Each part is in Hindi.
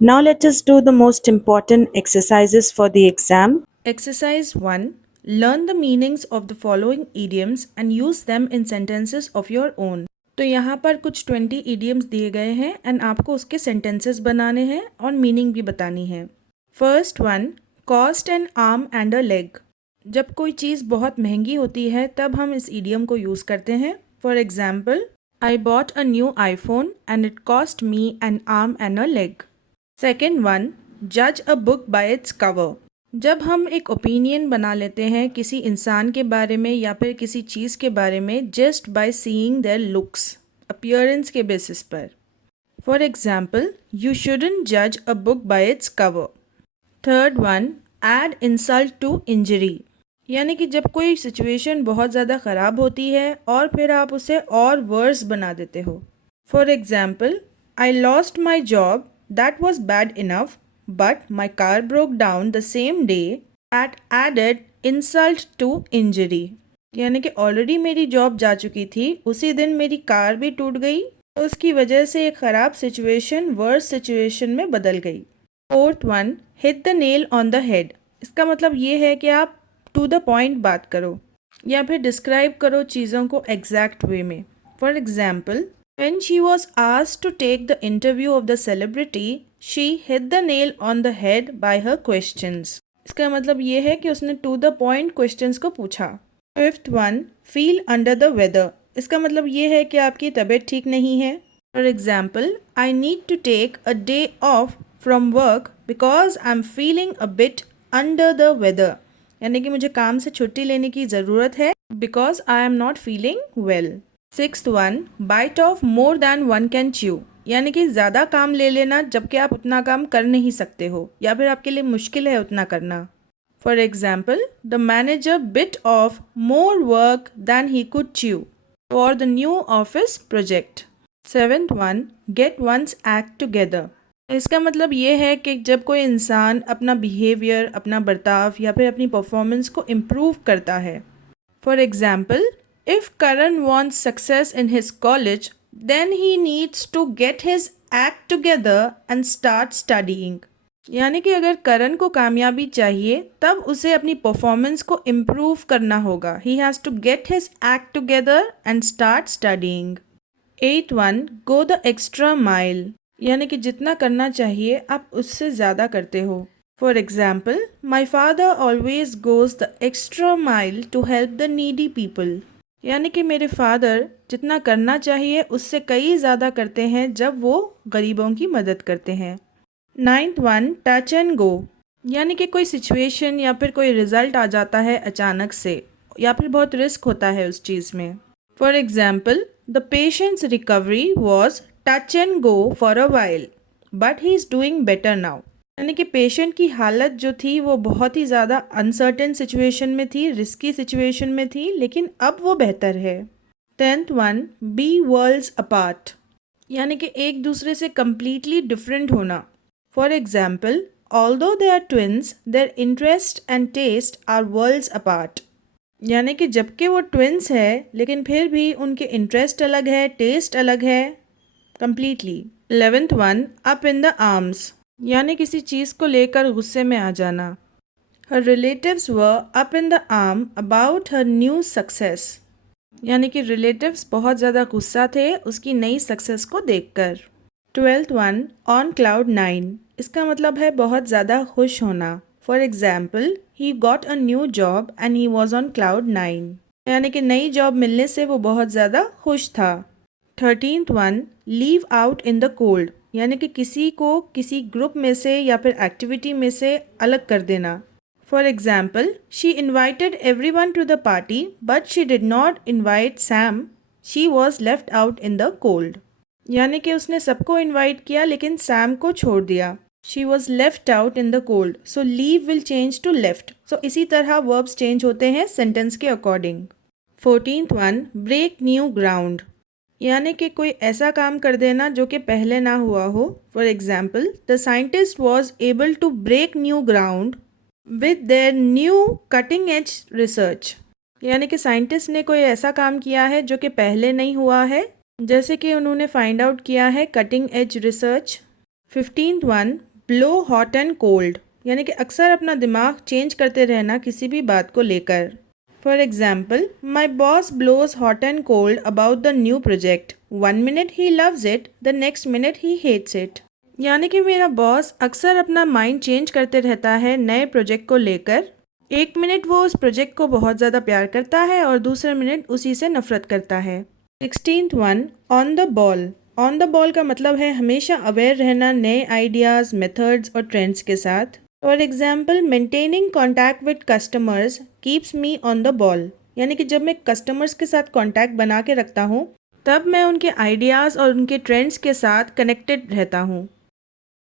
Now let us do the most important exercises for the exam. Exercise 1. Learn the meanings of the following idioms and use them in sentences of your own. तो यहाँ पर कुछ 20 idioms दिए गए हैं एंड आपको उसके sentences बनाने हैं और मीनिंग भी बतानी है. First one, cost N arm and a leg. जब कोई चीज़ बहुत महंगी होती है तब हम इस idiom को यूज़ करते हैं. For example, I bought a new iPhone and it cost me an arm and a leg. Second one, जज a book by its cover. जब हम एक ओपिनियन बना लेते हैं किसी इंसान के बारे में या फिर किसी चीज़ के बारे में just by seeing their looks, appearance के बेसिस पर. फॉर एग्जाम्पल, यू शुडंट जज a book by its cover. Third one, add insult to injury. यानी कि जब कोई सिचुएशन बहुत ज़्यादा ख़राब होती है और फिर आप उसे और वर्स बना देते हो. For example, I lost my job, that was bad enough, but my car broke down the same day. That added insult to injury. यानी कि ऑलरेडी मेरी जॉब जा चुकी थी, उसी दिन मेरी कार भी टूट गई, तो उसकी वजह से एक ख़राब सिचुएशन वर्स सिचुएशन में बदल गई. Fourth one, hit the nail on the head. इसका मतलब ये है कि आप टू द पॉइंट बात करो या फिर डिस्क्राइब करो चीज़ों को एग्जैक्ट वे में. For example, when she was asked to take the interview of the celebrity, she hit the nail on the head by her questions. इसका मतलब ये है कि उसने टू द पॉइंट क्वेश्चंस को पूछा. Fifth one, feel under the weather. इसका मतलब ये है कि आपकी तबीयत ठीक नहीं है. For example, I need to take a day off from work because I am feeling a bit under the weather. यानी कि मुझे काम से छुट्टी लेने की ज़रूरत है because I am not feeling well. Sixth one, bite off more than one can chew. यानी कि ज़्यादा काम ले लेना जबकि आप उतना काम कर नहीं सकते हो या फिर आपके लिए मुश्किल है उतना करना. For example, the manager bit off more work than he could chew for the new office project. Seventh one, get one's act together. इसका मतलब ये है कि जब कोई इंसान अपना बिहेवियर, अपना बर्ताव या फिर अपनी परफॉर्मेंस को इम्प्रूव करता है. For example, if Karan wants success in his college, then he needs to get his act together and start studying. यानी कि अगर करण को कामयाबी चाहिए तब उसे अपनी परफॉर्मेंस को इम्प्रूव करना होगा. He has to get his act together and start studying. Eight one, go the extra mile. यानी कि जितना करना चाहिए आप उससे ज़्यादा करते हो. For example, my father always goes the extra mile to help the needy people. यानी कि मेरे फादर जितना करना चाहिए उससे कई ज़्यादा करते हैं जब वो गरीबों की मदद करते हैं. Ninth one, touch and go. यानी कि कोई सिचुएशन या फिर कोई रिज़ल्ट आ जाता है अचानक से या फिर बहुत रिस्क होता है उस चीज़ में. For example, the patients recovery was touch and go for a while but he is doing better now. यानी कि पेशेंट की हालत जो थी वो बहुत ही ज़्यादा अनसर्टेन सिचुएशन में थी, रिस्की सिचुएशन में थी, लेकिन अब वो बेहतर है. Tenth one, be worlds apart. यानी कि एक दूसरे से कम्प्लीटली डिफरेंट होना. For example, although they are twins, their interest and taste are worlds apart. यानी कि जबकि वो ट्विन्स है लेकिन फिर भी उनके इंटरेस्ट अलग है, टेस्ट अलग है completely. 11th one, up in the arms. यानी किसी चीज़ को लेकर गुस्से में आ जाना. Her relatives were up in the arm about her new success. यानी कि रिलेटिव्स बहुत ज़्यादा गुस्सा थे उसकी नई सक्सेस को देखकर. 12th one, on cloud 9. इसका मतलब है बहुत ज़्यादा खुश होना. For example, he got a new job and he was on cloud 9. यानी कि नई जॉब मिलने से वो बहुत ज़्यादा खुश था. 13th one, leave out in the cold. यानी कि किसी को किसी ग्रुप में से या फिर एक्टिविटी में से अलग कर देना. For example, she invited every one two the party but she did not invite Sam, she was left out in the cold. यानी कि उसने सबको इन्वाइट किया लेकिन सैम को छोड़ दिया. She was left out in the cold. So leave will change to left. So इसी तरह वर्ब्स चेंज होते हैं सेंटेंस के according. 14th one, break new ground. यानी कि कोई ऐसा काम कर देना जो कि पहले ना हुआ हो. For example, the scientist was able to break new ground with their new cutting edge research. यानी कि साइंटिस्ट ने कोई ऐसा काम किया है जो कि पहले नहीं हुआ है, जैसे कि उन्होंने फाइंड आउट किया है cutting edge research. 15th one, blow hot and cold, यानी कि अक्सर अपना दिमाग चेंज करते रहना किसी भी बात को लेकर। For example, my boss blows hot and cold about the new project, 1 minute he loves it, the next minute he hates it. यानी कि मेरा बॉस अक्सर अपना माइंड चेंज करते रहता है नए प्रोजेक्ट को लेकर। एक मिनट वो उस प्रोजेक्ट को बहुत ज़्यादा प्यार करता है और दूसरे मिनट उसी से नफरत करता है। 16th one, on the ball. On the ball का मतलब है हमेशा अवेयर रहना नए आइडियाज़, मेथड्स और ट्रेंड्स के साथ। For example, maintaining contact with customers keeps me on the ball, यानी कि जब मैं कस्टमर्स के साथ कॉन्टैक्ट बना के रखता हूँ तब मैं उनके आइडियाज़ और उनके ट्रेंड्स के साथ कनेक्टेड रहता हूँ।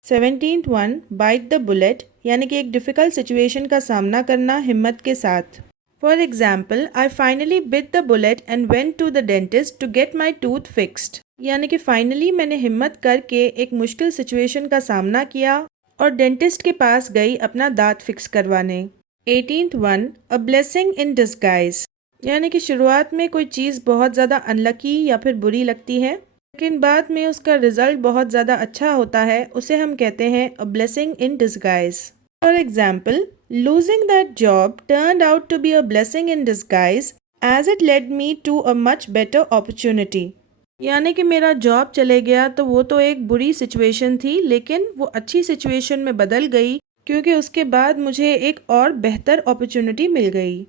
17th one, bite the bullet, यानी कि एक डिफ़िकल्ट सिचुएशन का सामना करना हिम्मत के साथ। For example, I finally bit the bullet and went to the dentist to get my tooth fixed, यानी कि फाइनली मैंने हिम्मत करके एक मुश्किल सिचुएशन का सामना किया और डेंटिस्ट के पास गई अपना दांत फिक्स करवाने। 18th one, a blessing in disguise, यानी कि शुरुआत में कोई चीज़ बहुत ज़्यादा अनलकी या फिर बुरी लगती है लेकिन बाद में उसका रिजल्ट बहुत ज़्यादा अच्छा होता है, उसे हम कहते हैं a blessing in disguise. For example, losing that job turned out to be a blessing in disguise as it led me to a much better opportunity, यानी कि मेरा जॉब चले गया तो वो तो एक बुरी सिचुएशन थी लेकिन वो अच्छी सिचुएशन में बदल गई क्योंकि उसके बाद मुझे एक और बेहतर अपॉर्चुनिटी मिल गई।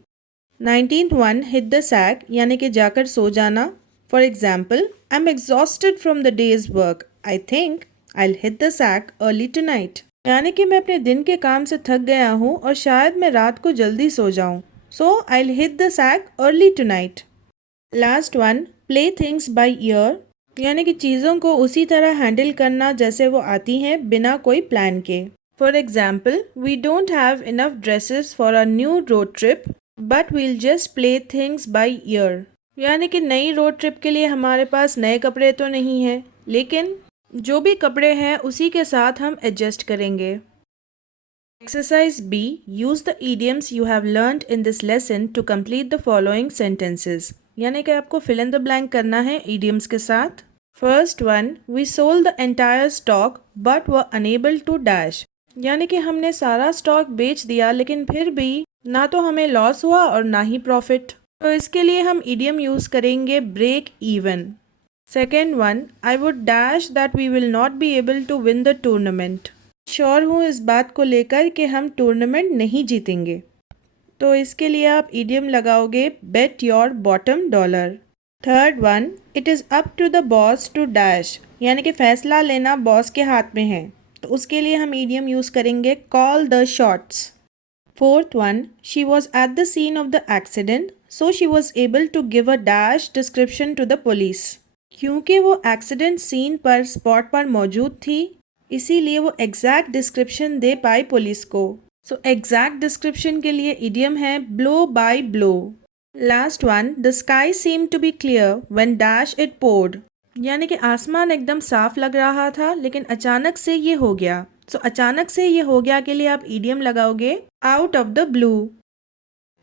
19th one, hit the sac, यानी कि जाकर सो जाना। For example, I am exhausted from the day's work, I think I will hit the sack early tonight, यानी कि मैं अपने दिन के काम से थक गया हूँ और शायद मैं रात को जल्दी सो जाऊँ, so I will hit the sack early tonight. Last one, play things by ear, यानी कि चीज़ों को उसी तरह हैंडल करना जैसे वो आती हैं बिना कोई प्लान के। For example, we don't have enough dresses for a new road trip but we'll just play things by ear, यानी कि नई रोड ट्रिप के लिए हमारे पास नए कपड़े तो नहीं हैं लेकिन जो भी कपड़े हैं उसी के साथ हम एडजस्ट करेंगे। Exercise B, use the idioms you have learned in this lesson to complete the following sentences, यानी कि आपको fill in the blank करना है idioms के साथ। First one, we sold the entire stock but were unable to dash, यानी कि हमने सारा स्टॉक बेच दिया लेकिन फिर भी ना तो हमें लॉस हुआ और ना ही प्रॉफिट, तो इसके लिए हम idiom यूज करेंगे break even। Second one, I would dash that we will not be able to win the tournament, sure हूँ इस बात को लेकर कि हम टूर्नामेंट नहीं जीतेंगे, तो इसके लिए आप इडियम लगाओगे bet your bottom dollar. Third one, it is up to the boss to dash, यानी कि फैसला लेना बॉस के हाथ में है, तो उसके लिए हम इडियम यूज़ करेंगे call the shots. Fourth one, she was at the scene of the accident so she was able to give a dash description to the police, क्योंकि वो एक्सीडेंट सीन पर स्पॉट पर मौजूद थी इसीलिए वो एग्जैक्ट डिस्क्रिप्शन दे पाई पुलिस को। सो एग्जैक्ट डिस्क्रिप्शन के लिए इडियम है blow by blow. Last one, the sky seem to be clear when dash it poured, यानी कि आसमान एकदम साफ लग रहा था लेकिन अचानक से ये हो गया, सो अचानक से ये हो गया के लिए आप इडियम लगाओगे out of the blue.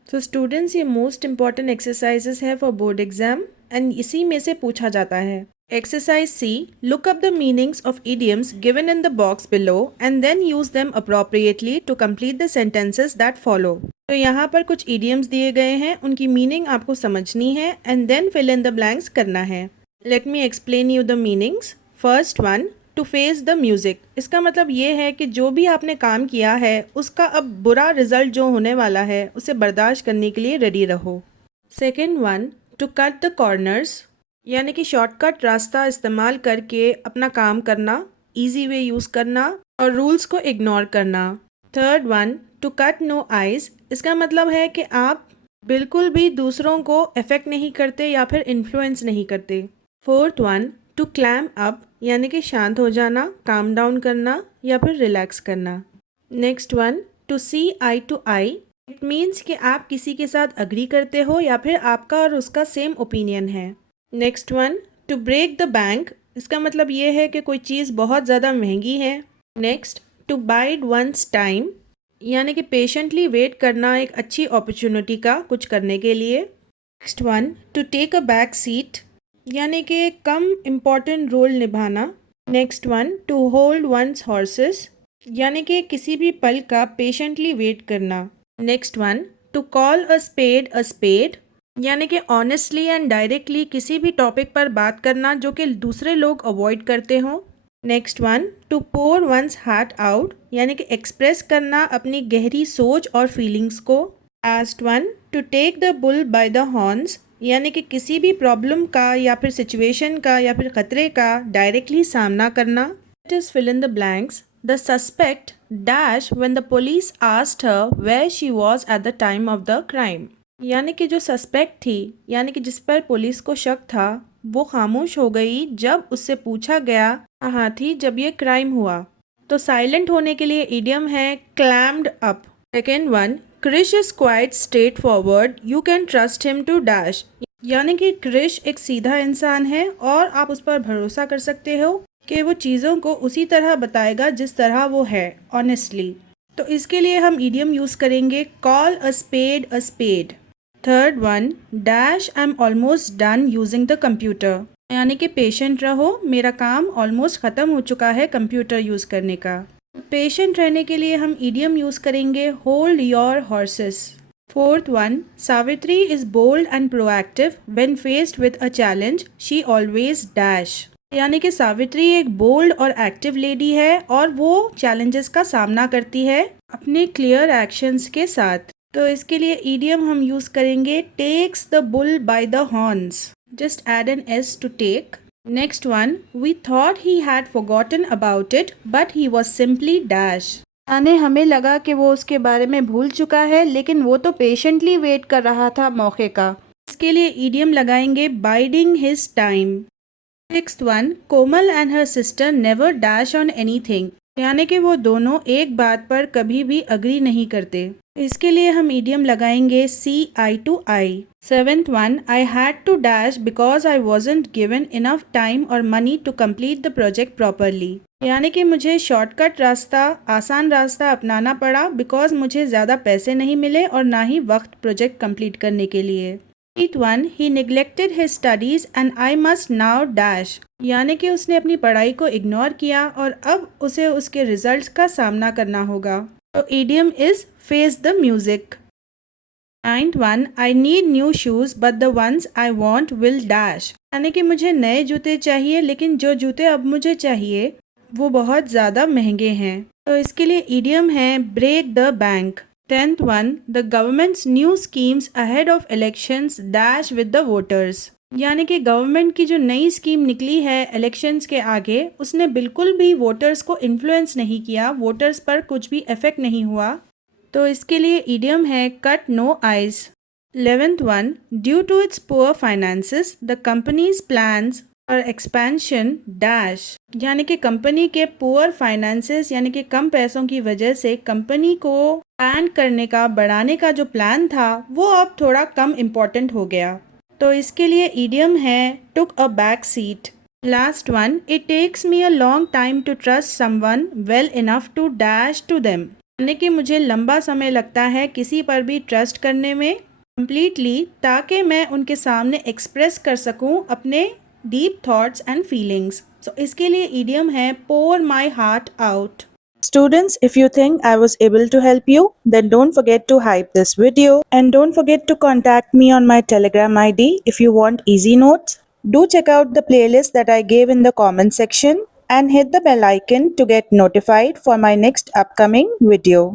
So students, ये मोस्ट इंपॉर्टेंट एक्सरसाइजेस है फॉर बोर्ड एग्जाम एंड इसी में से पूछा जाता है। Exercise C, look up the meanings of idioms given in the box below and then use them appropriately to complete the sentences that follow. तो यहाँ पर कुछ idioms दिए गए हैं, उनकी meaning आपको समझनी है and then fill in the blanks करना है। Let me explain you the meanings. First one, to face the music. इसका मतलब ये है कि जो भी आपने काम किया है उसका अब बुरा रिजल्ट जो होने वाला है उसे बर्दाश्त करने के लिए रेडी रहो। Second one, to cut the corners, यानी कि शॉर्टकट रास्ता इस्तेमाल करके अपना काम करना, इजी वे यूज़ करना और रूल्स को इग्नोर करना। Third one, to cut no ice, इसका मतलब है कि आप बिल्कुल भी दूसरों को अफेक्ट नहीं करते या फिर इन्फ्लुएंस नहीं करते। Fourth one, to clam up, यानी कि शांत हो जाना, काम डाउन करना या फिर रिलैक्स करना। Next one, to see eye to eye, it means कि आप किसी के साथ अग्री करते हो या फिर आपका और उसका सेम ओपिनियन है। Next one, to break the bank, इसका मतलब ये है कि कोई चीज़ बहुत ज़्यादा महंगी है। Next, to bide one's time, यानी कि पेशेंटली वेट करना एक अच्छी अपॉर्चुनिटी का कुछ करने के लिए। Next one, to take a back seat, यानी कि कम इम्पॉर्टेंट रोल निभाना। Next one, to hold one's horses, यानी कि किसी भी पल का पेशेंटली वेट करना। Next one, to call a spade यानी कि ऑनेस्टली एंड डायरेक्टली किसी भी टॉपिक पर बात करना जो कि दूसरे लोग अवॉइड करते हों। Next one, to pour one's heart out यानी कि एक्सप्रेस करना अपनी गहरी सोच और फीलिंग्स को। Last one, to take the bull by the horns यानी कि किसी भी प्रॉब्लम का या फिर सिचुएशन का या फिर खतरे का डायरेक्टली सामना करना। It is fill in the blanks. The suspect dash when the police asked her where she was at the time of the crime यानी कि जो सस्पेक्ट थी यानी कि जिस पर पुलिस को शक था वो खामोश हो गई जब उससे पूछा गया कहाँ थी जब ये क्राइम हुआ। तो साइलेंट होने के लिए इडियम है clammed up. Second one, Krish is quite straight forward, you can trust him to dash यानी कि क्रिश एक सीधा इंसान है और आप उस पर भरोसा कर सकते हो कि वो चीज़ों को उसी तरह बताएगा जिस तरह वो है, ऑनेस्टली। तो इसके लिए हम इडियम यूज़ करेंगे call a spade. Third one, dash I am almost done using the computer यानी कि पेशेंट रहो, मेरा काम ऑलमोस्ट ख़त्म हो चुका है कंप्यूटर यूज़ करने का। पेशेंट रहने के लिए हम इडियम यूज़ करेंगे hold your horses. Fourth one, Savitri is bold and proactive when faced with a challenge, she always dash यानी कि सावित्री एक बोल्ड और एक्टिव लेडी है और वो चैलेंजेस का सामना करती है अपने क्लियर एक्शंस के साथ। तो इसके लिए इडियम हम यूज़ करेंगे takes the bull by the horns, just add an S to take. Next one, we thought he had forgotten about it but he was simply dash यानी हमें लगा कि वो उसके बारे में भूल चुका है लेकिन वो तो पेशेंटली वेट कर रहा था मौके का। इसके लिए इडियम लगाएंगे biding his time. Sixth one, Komal and her sister never dash on anything यानी कि वो दोनों एक बात पर कभी भी अग्री नहीं करते। इसके लिए हम इडियम लगाएंगे see eye to eye. Seventh one, I had to dash because I wasn't given enough time और money to complete the project properly यानी कि मुझे शॉर्टकट रास्ता, आसान रास्ता अपनाना पड़ा बिकॉज मुझे ज़्यादा पैसे नहीं मिले और ना ही वक्त प्रोजेक्ट कंप्लीट करने के लिए। Eight one, he neglected his studies and I must now dash यानी कि उसने अपनी पढ़ाई को इग्नोर किया और अब उसे उसके रिजल्ट्स का सामना करना होगा। तो idiom is face the music. Ninth one, I need new shoes but the ones I want will dash यानी कि मुझे नए जूते चाहिए लेकिन जो जूते अब मुझे चाहिए वो बहुत ज़्यादा महंगे हैं। तो इसके लिए इडियम है break the bank. Tenth one, the government's new schemes ahead of elections dash with the voters यानी कि गवर्नमेंट की जो नई स्कीम निकली है इलेक्शंस के आगे उसने बिल्कुल भी वोटर्स को इन्फ्लुएंस नहीं किया, वोटर्स पर कुछ भी इफेक्ट नहीं हुआ। तो इसके लिए इडियम है cut no ice. 11th one, due to its poor finances the company's plans और एक्सपेंशन डैश यानी कि कंपनी के पुअर फाइनेंसेस यानी कि कम पैसों की वजह से कंपनी को एक्सपैंड करने का, बढ़ाने का जो प्लान था वो अब थोड़ा कम इम्पोर्टेंट हो गया। तो इसके लिए इडियम है took a back seat. Last one, it takes me a long time to trust someone well enough to dash to them यानी कि मुझे लंबा समय लगता है किसी पर भी ट्रस्ट करने में कम्प्लीटली ताकि मैं उनके सामने एक्सप्रेस कर सकूं अपने डीप थॉट्स एंड फीलिंग्स। सो इसके लिए इडियम है pour my heart out। Students, if you think I was able to help you, then don't forget to hype this video and don't forget to contact me on my Telegram ID if you want easy notes. Do check out the playlist that I gave in the comment section and hit the bell icon to get notified for my next upcoming video.